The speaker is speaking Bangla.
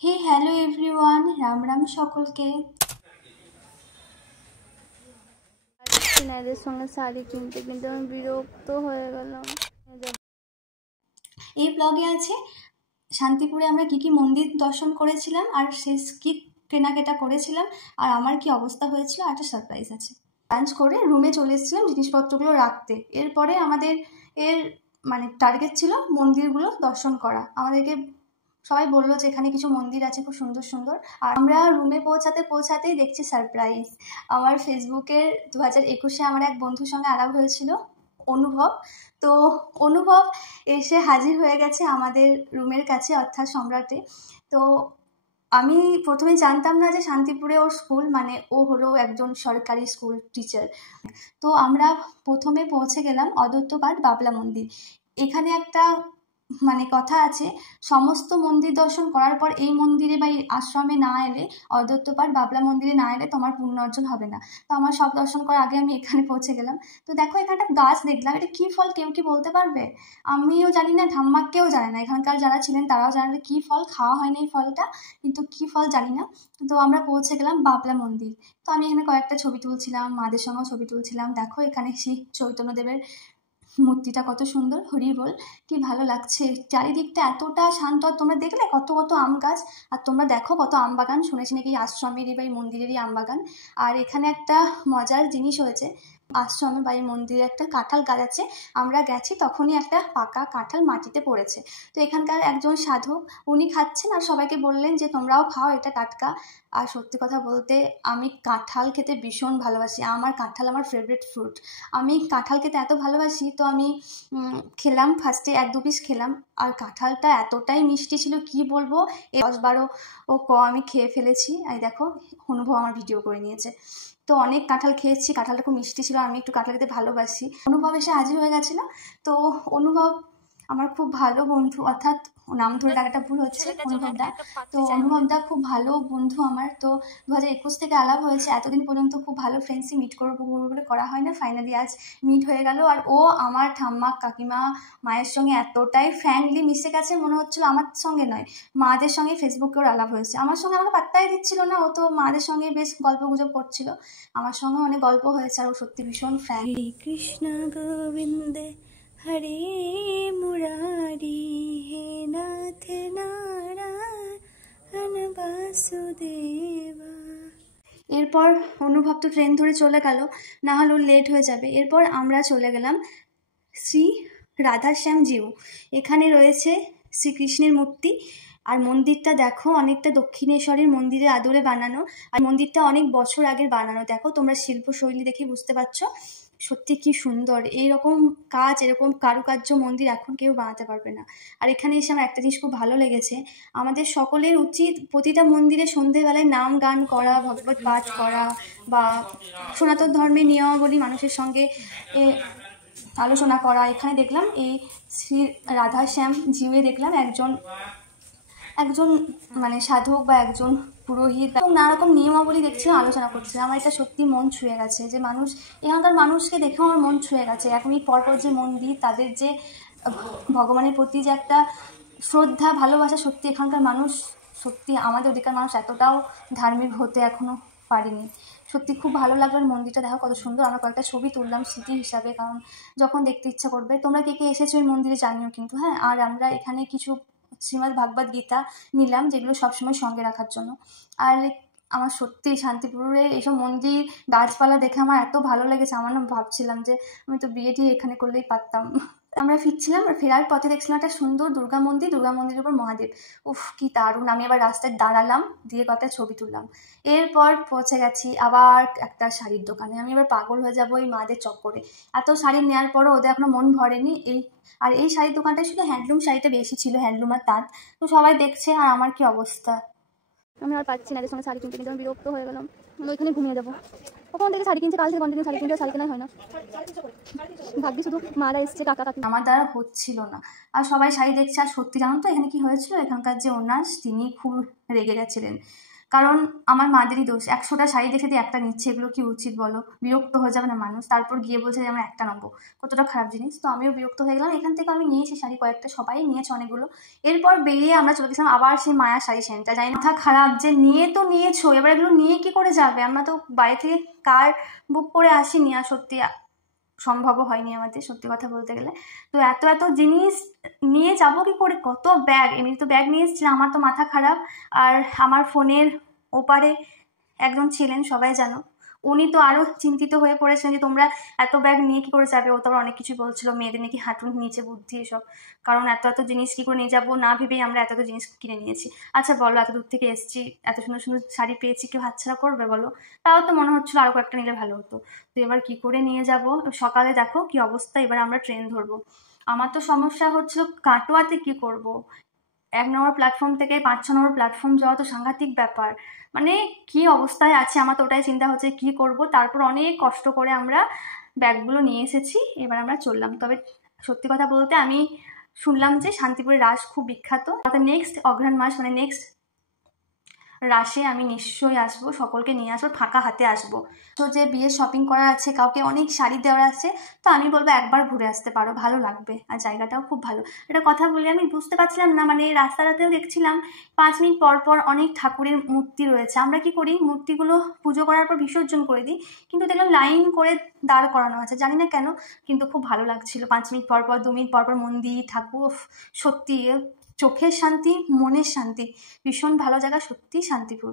হে হ্যালো এভরিওয়ান, রাম রাম সকলকে। এদের সঙ্গে শাড়ি কিনতে কিনতে আমি বিরক্ত হয়ে গেলাম। এই ব্লগে আছে শান্তিপুরে আমরা কি কি মন্দির দর্শন করেছিলাম আর শেষ কি কেনাকাটা করেছিলাম আর আমার কি অবস্থা হয়েছিল, আর একটা সারপ্রাইজ আছে। লাঞ্চ করে রুমে চলে এসেছিলাম জিনিসপত্রগুলো রাখতে। এরপরে আমাদের এর টার্গেট ছিল মন্দিরগুলো দর্শন করা। আমাদেরকে সবাই বললো যে এখানে কিছু মন্দির আছে খুব সুন্দর সুন্দর। আর আমরা রুমে পৌঁছাতেই দেখছি সারপ্রাইজ। আমার ফেসবুকের 2021-এ আমার এক বন্ধুর সঙ্গে আলাপ হয়েছিল, অনুভব। তো অনুভব এসে হাজির হয়ে গেছে আমাদের রুমের কাছে, অর্থাৎ সম্রাটে। তো আমি প্রথমে জানতাম না যে শান্তিপুরে ওর স্কুল, ও হলো একজন সরকারি স্কুল টিচার। তো আমরা প্রথমে পৌঁছে গেলাম অদ্বৈতপাঠ বাবলা মন্দির। এখানে একটা কথা আছে, সমস্ত মন্দির দর্শন করার পর এই মন্দিরে বা এই আশ্রমে না এলে, অদ্বৈতপাঠ বাবলা মন্দিরে না এলে তোমার পুণ্য অর্জন হবে না। তো আমার সব দর্শন করার আগে আমি এখানে পৌঁছে গেলাম। তো দেখো এখানে একটা গাছ দেখলাম, এটা কি ফল কেউ কি বলতে পারবে? আমিও জানি না, ঠাম্মাকেও জানে না, এখানকার যারা ছিলেন তারাও জানে না কি ফল। খাওয়া হয়নি এই ফলটা, কিন্তু কি ফল জানি না। তো আমরা পৌঁছে গেলাম বাবলা মন্দির। তো আমি এখানে কয়েকটা ছবি তুলছিলাম, মাদের সঙ্গেও ছবি তুলছিলাম। দেখো এখানে শ্রী চৈতন্যদেবের মূর্তিটা কত সুন্দর, হরি বল, কি ভালো লাগছে। চারিদিকটা এতটা শান্ত। আর তোমরা দেখলে কত কত আম গাছ, আর তোমরা দেখো কত আম বাগান। শুনেছি নাকি আশ্রমেরই বা এই মন্দিরেরই আম বাগান। আর এখানে একটা মজার জিনিস হয়েছে, আশ্রমে বা এই মন্দিরে একটা কাঁঠাল গাছ আছে। আমরা গেছি তখনই একটা পাকা কাঁঠাল মাটিতে পড়েছে। তো এখানকার একজন সাধক উনি খাচ্ছেন আর সবাইকে বললেন যে তোমরাও খাও, এটা টাটকা। আর সত্যি কথা বলতে আমি কাঁঠাল খেতে ভীষণ ভালোবাসি। কাঁঠাল আমার ফেভারিট ফ্রুট। আমি কাঁঠাল খেতে এত ভালোবাসি, তো আমি খেলাম, ফার্স্টে 1-2 পিস খেলাম। আর কাঁঠালটা এতটাই মিষ্টি ছিল কি বলবো। 10-12 আমি খেয়ে ফেলেছি। এই দেখো অনুভব আমার ভিডিও করে নিয়েছে। তো অনেক কাঁঠাল খেয়েছি, কাঁঠালটা খুব মিষ্টি ছিল, আমি একটু কাঁঠাল খেতে ভালোবাসি। অনুভব এসে হাজির হয়ে গেছিল। তো অনুভব আমার খুব ভালো বন্ধু, অর্থাৎ নাম ধরে ডাকাটা ভুল হচ্ছে, অনুভবদা। তো অনুভবদা খুব ভালো বন্ধু আমার। তো 2021 থেকে আলাপ হয়েছে, এতদিন পর্যন্ত খুব ভালো ফ্রেন্ডশিপ, মিট করবো বলে করা হয় না, ফাইনালি আজ মিট হয়ে গেল। আর ও আমার ঠাম্মা কাকিমা মায়ের সঙ্গে এতটাই ফ্র্যাঙ্কলি মিশে গেছে, মনে হচ্ছিল আমার সঙ্গে নয়, মাদের সঙ্গে ফেসবুকে ওর আলাপ হয়েছে। আমার সঙ্গে আমাকে পাত্তাই দিচ্ছিল না, ও তো মাদের সঙ্গে বেশ গল্প গুজব করছিল। আমার সঙ্গে অনেক গল্প হয়েছে, আর ও সত্যি ভীষণ ফ্র্যাঙ্ক। হরে কৃষ্ণ গোবিন্দ হরে মুরারি, হে নাথ নারায়ণ বাসুদেবা। এরপর অনুভব তো ট্রেন ধরে চলে গেল, না হলে ওর লেট হয়ে যাবে। এরপর আমরা চলে গেলাম শ্রী রাধাশ্যাম জিউ। এখানে রয়েছে শ্রীকৃষ্ণের মূর্তি। আর মন্দিরটা দেখো অনেকটা দক্ষিণেশ্বরের মন্দিরের আদলে বানানো। আর মন্দিরটা অনেক বছর আগের বানানো। দেখো তোমরা শিল্পশৈলী দেখে বুঝতে পারছো, সত্যি কি সুন্দর। এইরকম কাজ, এরকম কারুকার্য মন্দির এখন কেউ বানাতে পারবে না। আর এখানে এসে আমার একটা জিনিস খুব ভালো লেগেছে, আমাদের সকলের উচিত প্রতিটা মন্দিরে সন্ধেবেলায় নাম গান করা, ভগবত পাঠ করা, বা সনাতন ধর্মের নিয়মাবলী মানুষের সঙ্গে আলোচনা করা। এখানে দেখলাম এই শ্রী রাধাশ্যাম জিউয়ে দেখলাম একজন একজন সাধক বা একজন পুরোহিত এবং নানা রকম নিয়মাবলী দেখছিলাম, আলোচনা করছিলাম। আমার এটা সত্যি মন ছুঁয়ে গেছে, যে এখানকার মানুষকে দেখে আমার মন ছুঁয়ে গেছে। 1 মিনিট পর পর যে মন্দির, তাদের যে ভগবানের প্রতি যে একটা শ্রদ্ধা ভালোবাসা, সত্যি এখানকার মানুষ, সত্যি আমাদের ওদিকার মানুষ এতটাও ধার্মিক হতে এখনো পারিনি। সত্যি খুব ভালো লাগলো। মন্দিরটা দেখো কত সুন্দর। আমরা কয়েকটা ছবি তুললাম স্মৃতি হিসাবে, কারণ যখন দেখতে ইচ্ছা করবে। তোমরা কে কে এসেছো এই মন্দিরে জানিও কিন্তু, হ্যাঁ। আর আমরা এখানে কিছু শ্রীমদ্ ভাগবত গীতা নিলাম, যেগুলো সবসময় সঙ্গে রাখার জন্য। আর আমার সত্যি শান্তিপুরের এইসব মন্দির গাছপালা দেখে আমার এত ভালো লেগেছে, আমার না ভাবছিলাম যে আমি তো বিয়েটি এখানে করলেই পারতাম। আমরা ফিরছিলাম, আর ফেরার পথে দেখছিলাম একটা সুন্দর দুর্গা মন্দিরের উপর মহাদেব। উফ কি দারুণ। আমি আবার রাস্তায় দাঁড়ালাম, দিয়ে কয়েকটা ছবি তুললাম। এরপর পৌঁছে গেছি আবার একটা শাড়ির দোকানে। আমি এবার পাগল হয়ে যাবো এই মাদের চক্করে। এত শাড়ি নেওয়ার পরও ওদের এখনো মন ভরেনি। এই শাড়ির দোকানটায় শুধু হ্যান্ডলুম শাড়িটা বেশি ছিল, হ্যান্ডলুম আর তাঁত। তো সবাই দেখছে, আর আমার কি অবস্থা। আমি আর পাচ্ছি না এদের সঙ্গে শাড়ি কিনতে কিনতে আমি বিরক্ত হয়ে গেলাম। আমি ওইখানে ঘুমিয়ে যাবো। ওখান থেকে শাড়ি কিনছে, কাল থেকে কন্টিনিউ শাড়ি কিনতে, শাড়ি কেনা হয় না। ভাগ্যি শুধু মারা এসছে, কাকা কাকি। আমার দ্বারা হচ্ছিল না। আর সবাই শাড়ি দেখছে। আর সত্যি জানো তো এখানে কি হয়েছিল, এখানকার যে ওনার তিনি খুব রেগে গেছিলেন। কারণ আমার মাদেরই দোষ, 100টা শাড়ি দেখে দিয়ে একটা নিচ্ছে, এগুলো কি উচিত বলো? বিরক্ত হয়ে যাবে না মানুষ? তারপর গিয়ে বলছে যে আমরা একটা নেবো, কতটা খারাপ জিনিস। তো আমিও বিরক্ত হয়ে গেলাম। এখান থেকে আমি নিয়েছি শাড়ি কয়েকটা, সবাই নিয়েছে অনেকগুলো। এরপর বেরিয়ে আমরা চলে গেছিলাম আবার সেই মায়া শাড়ি সেন্টার। জানি না, মাথা খারাপ যে নিয়ে তো নিয়েছো, এবার এগুলো নিয়ে কি করে যাবে? আমরা তো বাড়ি থেকে কার বুক করে আসিনি, আর সত্যি সম্ভবও হয়নি আমাদের, সত্যি কথা বলতে গেলে। তো এত এত জিনিস নিয়ে যাবো কি করে? কত ব্যাগ, এমনি তো ব্যাগ নিয়ে এসেছিলাম, আমার তো মাথা খারাপ। আর আমার ফোনের ওপারে একজন ছিলেন, সবাই জানো, উনি তো আরো চিন্তিত হয়ে পড়েছেন যে তোমরা এত ব্যাগ নিয়ে কি করে যাবে। ও তো আবার অনেক কিছু বলছিল, মেয়েদের নাকি হাঁটুর নিচে বুদ্ধি এসব, কারণ এত এত জিনিস কি করে নিয়ে যাবো না ভেবেই আমরা এত এত জিনিস কিনে নিয়েছি। আচ্ছা বলো, এত দূর থেকে এসেছি, এত সুন্দর সুন্দর শাড়ি পেয়েছি, কেউ হাতছাড়া করবে বলো? তাও তো মনে হচ্ছিল আরো কয়েকটা নিলে ভালো হতো। তো এবার কি করে নিয়ে যাব? সকালে দেখো কি অবস্থা, এবার আমরা ট্রেন ধরবো। আমার তো সমস্যা হচ্ছিল কাটোয়াতে কি করব। 1 নম্বর প্ল্যাটফর্ম থেকে 5-6 নম্বর প্ল্যাটফর্ম যাওয়া তো সাংঘাতিক ব্যাপার। মানে কি অবস্থায় আছে আমার তো ওটাই চিন্তা হচ্ছে কি করব। তারপর অনেক কষ্ট করে আমরা ব্যাগগুলো নিয়ে এসেছি, এবার আমরা চললাম। তবে সত্যি কথা বলতে আমি শুনলাম যে শান্তিপুরের রাস খুব বিখ্যাত। নেক্সট অঘ্রাণ মাস, মানে নেক্সট রাশে আমি নিশ্চয়ই আসবো, সকলকে নিয়ে আসবো, ফাঁকা হাতে আসবো। তো যে বিয়ের শপিং করা আছে, কাউকে অনেক শাড়ি দেওয়ার আছে, তো আমি বলবো একবার ঘুরে আসতে পারো, ভালো লাগবে। আর জায়গাটাও খুব ভালো। এটা কথা বলে আমি বুঝতে পারছিলাম না, মানে রাস্তাটাতেও দেখছিলাম 5 মিনিট পর পর অনেক ঠাকুরের মূর্তি রয়েছে। আমরা কি করি, মূর্তিগুলো পুজো করার পর বিসর্জন করে দিই, কিন্তু দেখলাম লাইন করে দাঁড় করানো আছে, জানি না কেন, কিন্তু খুব ভালো লাগছিল। 5 মিনিট পর পর, 2 মিনিট পর পর মন্দির, ঠাকুর, সত্যি চোখের শান্তি, মনের শান্তি, ভীষণ ভালো জায়গা সত্যি শান্তিপুর।